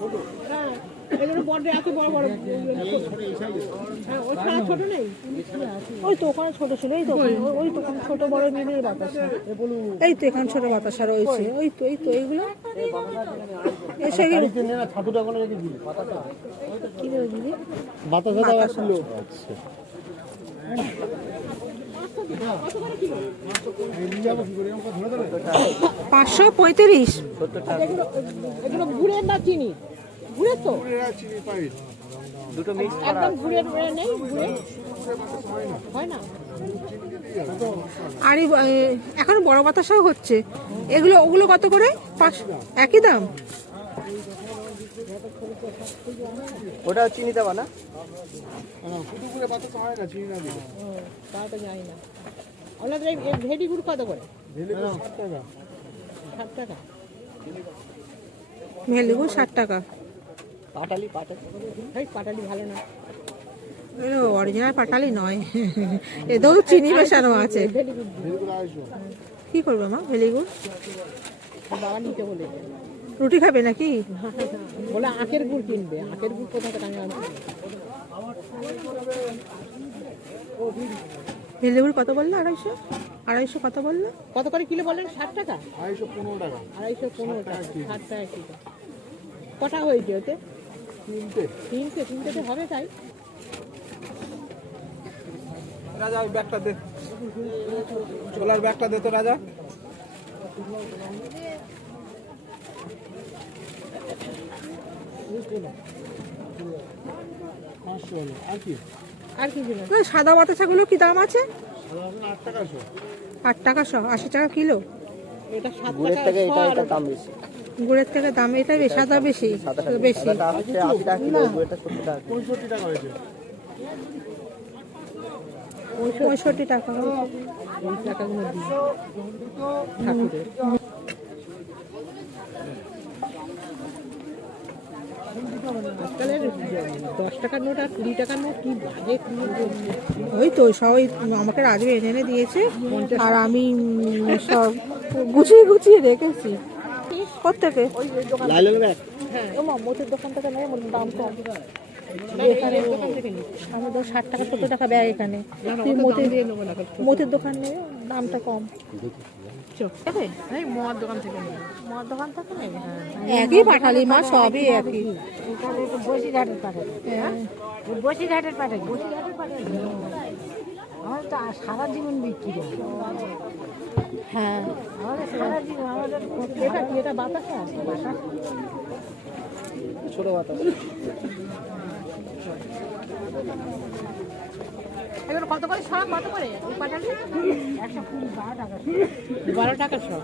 হ্যাঁ এগুলো বড় এত বড় বড়। হ্যাঁ ওই ছাড়া ছোট নেই। ওই তো ওখানে ছোট ছিল এই তো ওই- ওই তো ওখানে ছোট বড় মিলিয়ে বাতাসা। এই তো এখানে ছোট বাতাসা রয়েছে ওই তো এই তো এইগুলো। এসে গেলে। ছাতুটা কোনো রেখে দিই কি করে দিদি বাতাসা। দেওয়া ছিল পাঁচশো পঁয়ত্রিশ। এগুলো এগুলো গুড়ের না চিনি। গুড়ের তো। দুটো মিক্স একদম গুড়ের এ নেই গুড়ে হয় না। আর এই, এখন বড় বাতাসাও হচ্ছে। এগুলো ওগুলো কত করে? পাঁচ একই দাম? ওটা চিনি দেবা না? তা তো জানি না। আপনাদের ভেডি গুড় কত করে? ষাট টাকা। ভেলিগুড় ষাট টাকা। পাটালি পাটালি। পাটালি ভালো না। অরিজিনাল পাটালি নয়। এতেও চিনি মেশানো আছে। কি করবে মা? ভেলিগুড়? বাবা নিতে বলে। রুটি খাবে নাকি? বলে আখের গুড় কিনবে। আখের গুড় কোথা থেকে? ভেলিগুড় কত বলল? আড়াইশো? আড়াইশো কত বলল? কত করে কিলো বললেন ষাট টাকা? আড়াইশো পনেরো টাকা। আড়াইশো পনেরো টাকা ষাট টাকা কিলো। কটা হয়েছে ওতে? তিনটে। তিনটে তিনটেতে হবে তাই? রাজা ওই ব্যাগটা দে। ছোলার ব্যাগটা দে তো রাজা। আর কি? আর কি ছিল না, সাদা বাতাসাগুলো কি দাম আছে? আট টাকা শো। আট টাকা শ আশি টাকা কিলো? এটা সাত টাকা দাম বেশি। গুড়ের থেকে দাম এটা বেশি সাদা বেশি বেশি। পঁয়ষট্টি টাকা আজকালের দশ টাকার নোট আর কুড়ি টাকার নোট কি বাজে ওই তো সবাই আমাকে রাজু এনে এনে দিয়েছে আর আমি সব গুছিয়ে গুছিয়ে রেখেছি। কোথেকে লাইলন ও মা মোটের দোকান থেকে নেই দাম কম। এখানে আমি তো ষাট টাকা সত্তর টাকা ব্যাগ এখানে। তুই মতির মতির দোকান নেবে দামটা কম। একই পাঠালি মা সবই একই। বসিরহাটের হ্যাঁ। বসিরহাটের পাঠাই বসিরহাটের পাঠাই। আমার তো সারা জীবন বিক্রি হয়। এটা বাতাসা এগুলো কত করে সব? কত করে? বারো টাকা সব।